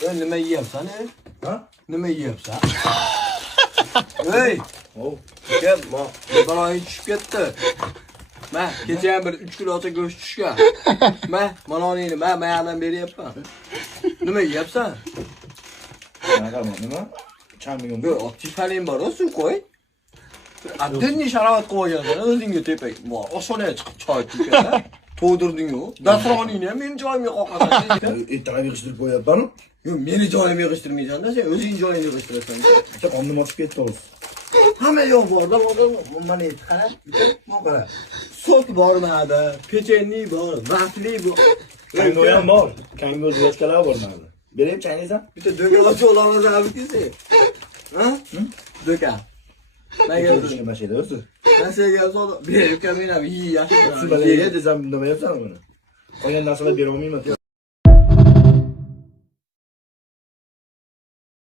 Sen nima yeyapsan, Ha? Nima yeyapsan? Hey! Oh. Gel, baloyi tushib ketdi. Ma, kecha ham bir 3 kilocha go'sht tushgan. Ma, maloningni mayaqdan beryapman. Nima yeyapsan? Nima? Champion. Yo, optifaling bor, suv qo'y. Adinni sharoit qo'ygansan, o'zingga tepak. Bor, oshxonaga chiqib choy tikkan. To'ydirding-ku. Dasroningni ham meni joyimga qoqasan. Ertalab yig'ishtirib qo'yapman-ku. Yo, meni joyimga yig'ishtirmaysan-da, sen o'zing joyingga yig'ishtirasan. Bitta qondim ochib ketdi o'zi. Hamma yo'q bor-da, mana ayt, qara. Mana. Sok bormadi, pechenni bor, vafli bor. Kango ham bor. Kango zvochkalar bor mana. Berayim chayingizdan? Bitta do'konchi olamiz abikisi. Ha? Do'kon. Menga Ko'rishga bashida o'zi. Senga so'z berib kamina, yaxshi. Shu balaga desam nima yapsan buni? Qolgan narsalar bera olmayman.